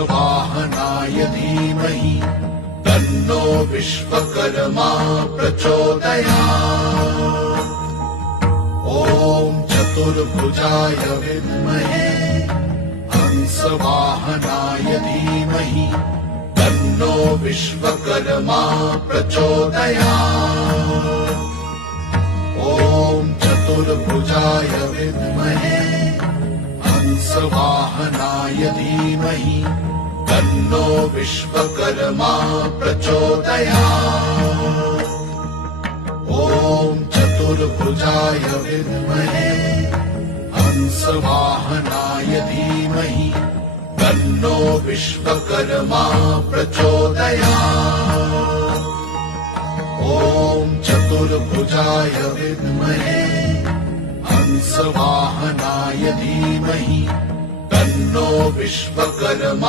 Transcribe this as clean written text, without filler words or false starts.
हंसवाहनाय धीमहि तन्नो विश्वकर्मा प्रचोदयात्। ॐ चतुर्भुजाय विद्महे हंसवाहनाय धीमहि तन्नो विश्वकर्मा प्रचोदयात्। ॐ चतुर्भुजाय विद्महे हंसवाहनाय धीमहि तन्नो विश्वकर्मा प्रचोदयात्। ॐ चतुर्भुजाय विद्महे हंसवाहनाय धीमहि तन्नो विश्वकर्मा प्रचोदयात्। ॐ चतुर्भुजाय विद्महे हंसवाहनाय धीमहि तन्नो विश्वकर्मा